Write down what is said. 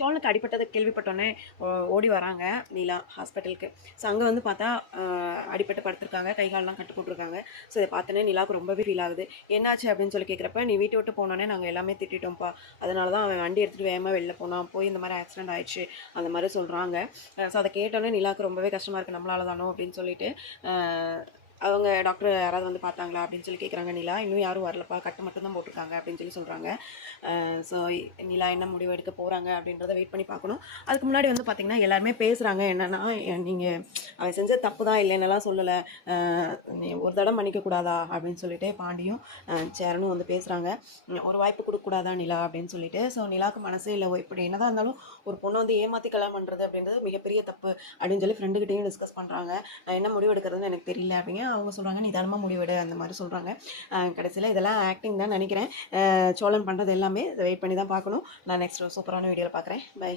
சோழனுக்கு அடிப்பட்டதை கேள்விப்பட்டோன்னே ஓடி வராங்க நீலா ஹாஸ்பிட்டலுக்கு. ஸோ அங்கே வந்து பார்த்தா அடிப்பட்டு படுத்திருக்காங்க, கை காலெலாம் கட்டு போட்டிருக்காங்க. ஸோ இதை பார்த்தோன்னே நிலாவுக்கு ரொம்பவே ஃபீல் ஆகுது. என்னாச்சு அப்படின்னு சொல்லி கேட்குறப்ப, நீ வீட்டை விட்டு போனோன்னே நாங்கள் எல்லாமே திட்டோம்ப்பா, அதனால தான் அவன் வண்டி எடுத்துகிட்டு வேகமாக வெளில போனான், போய் இந்த மாதிரி ஆக்சிடென்ட் ஆயிடுச்சு அந்த மாதிரி சொல்கிறாங்க. ஸோ அதை கேட்டோன்னே நிலாவுக்கு ரொம்பவே கஷ்டமாக இருக்குது, நம்மளால தானோ அப்படின்னு சொல்லிட்டு அவங்க டாக்டர் யாராவது வந்து பார்த்தாங்களா அப்படின்னு சொல்லி கேட்குறாங்க. நிலா இன்னும் யாரும் வரலப்பா, கட்டு மட்டும் தான் போட்டிருக்காங்க அப்படின்னு சொல்லி சொல்கிறாங்க. ஸோ நிலா என்ன முடிவு எடுக்க போகிறாங்க அப்படின்றத வெயிட் பண்ணி பார்க்கணும். அதுக்கு முன்னாடி வந்து பார்த்திங்கன்னா எல்லாருமே பேசுகிறாங்க என்னென்னா, நீங்கள் அவன் செஞ்ச தப்பு தான் இல்லைன்னெல்லாம் சொல்லலை, நீ ஒரு தடவை மன்னிக்கக்கூடாதா அப்படின்னு சொல்லிட்டு பாண்டியும் சேரனும் வந்து பேசுகிறாங்க. ஒரு வாய்ப்பு கொடுக்கக்கூடாதா நிலா அப்படின்னு சொல்லிட்டு. ஸோ நிலாவுக்கு மனசே இல்லை, இப்படி என்னதான் இருந்தாலும் ஒரு பொண்ணை வந்து ஏமாற்றி கல்யாணம் பண்ணுறது அப்படின்றது மிகப்பெரிய தப்பு அப்படின்னு சொல்லி ஃப்ரெண்டுக்கிட்டையும் டிஸ்கஸ் பண்ணுறாங்க. என்ன முடிவு எடுக்கிறதுன்னு எனக்கு தெரியல அப்படிங்க அவங்க சொல்கிறாங்க. நிதானமாக முடிவெடு அந்த மாதிரி சொல்கிறாங்க. கடைசியில் இதெல்லாம் ஆக்டிங் தான் நினைக்கிறேன். சோழன் பண்ணுறது எல்லாமே வெயிட் பண்ணி தான் பார்க்கணும். நான் நெக்ஸ்ட் சூப்பரான வீடியோவில் பார்க்குறேன். பை.